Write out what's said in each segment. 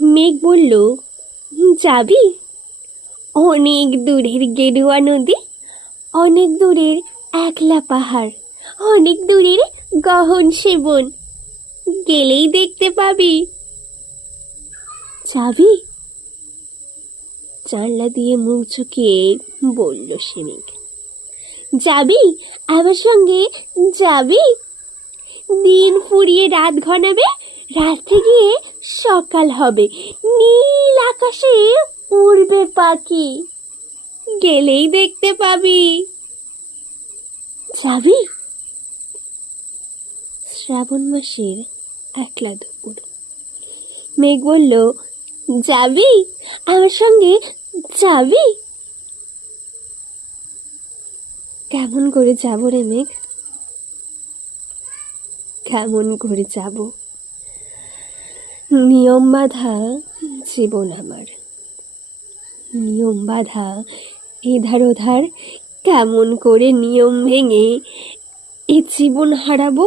মেঘ বলল, যাবি? অনেক দূরের গেরুয়া নদী, অনেক দূরের একলা পাহাড়, অনেক দূরের গহন সেবন, গেলেই দেখতে পাবি। যাবি? জানলা দিয়ে মুখ ঝুঁকিয়ে বলল সে মেঘ। যাবি আমার সঙ্গে? যাবি? দিন ফুরিয়ে রাত ঘনাবে, রাত্রে গিয়ে সকাল হবে, নীল আকাশে উড়বে পাখি, গেলেই দেখতে পাবি। যাবি? শ্রাবণ মাসের একলা দুপুর। মেঘ বলল, যাবি আমার সঙ্গে? যাবি? কেমন করে যাব রে মেঘ, কেমন করে যাব? নিয়ম বাঁধা জীবন আমার, নিয়ম বাঁধা এধার ওধার, কেমন করে নিয়ম ভেঙে এ জীবন হারাবো?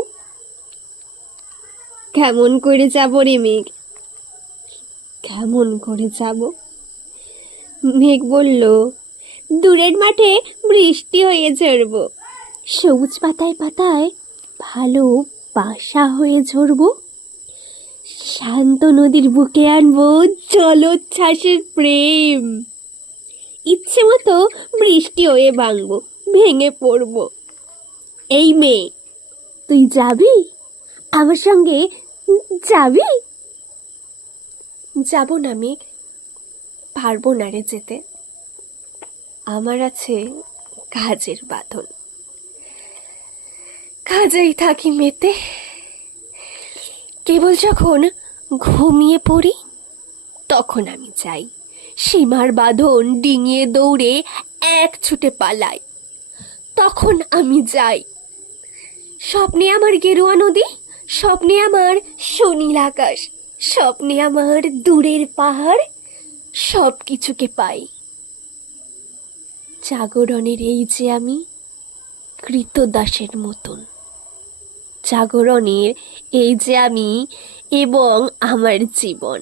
কেমন করে যাব রে মেঘ, কেমন করে যাব? মেঘ বলল, দূরের মাঠে বৃষ্টি হয়ে ঝরবো, সবুজ পাতায় পাতায় ভালো বাসা হয়ে ঝরবো, শান্ত নদীর বুকে আনবো জলোচ্ছ্বাসের প্রেম, ইচ্ছে মতো বৃষ্টি হয়ে ভাঙবো, ভেঙে পড়বো। এই মেয়ে, তুই যাবি আমার সঙ্গে? যাবি? যাব না মেঘ, পারবো না রে যেতে, আমার আছে কাজের বাঁধন, কাজেই থাকি মেতে। কেবল যখন ঘুমিয়ে পড়ি তখন আমি যাই, সীমার বাঁধন ডিঙিয়ে দৌড়ে এক ছুটে পালাই, তখন আমি যাই। স্বপ্নে আমার গেরুয়া নদী, স্বপ্নে আমার সুনীল আকাশ, স্বপ্নে আমার দূরের পাহাড়, সব কিছুকে পাই। জাগরণের এই যে আমি কৃতদাসের মতন, জাগরণের এই যে আমি এবং আমার জীবন,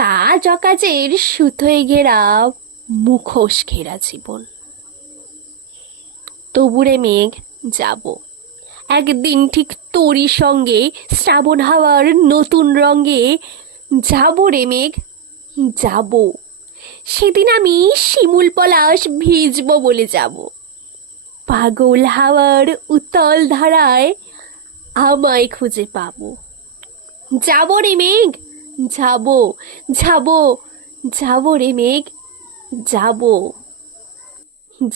কাজ অকাজের সুতোয় ঘেরা মুখোশ ঘেরা জীবন। তবুরে মেঘ, যাব একদিন ঠিক তোরই সঙ্গে, শ্রাবণ হাওয়ার নতুন রঙে যাব রে মেঘ, যাব। সেদিন আমি শিমুল পলাশ ভিজব বলে যাব, পাগল হাওয়ার উত্তাল ধারায় আমায় খুঁজে পাবো। যাব রে মেঘ, যাব, যাব, যাব রে মেঘ, যাব।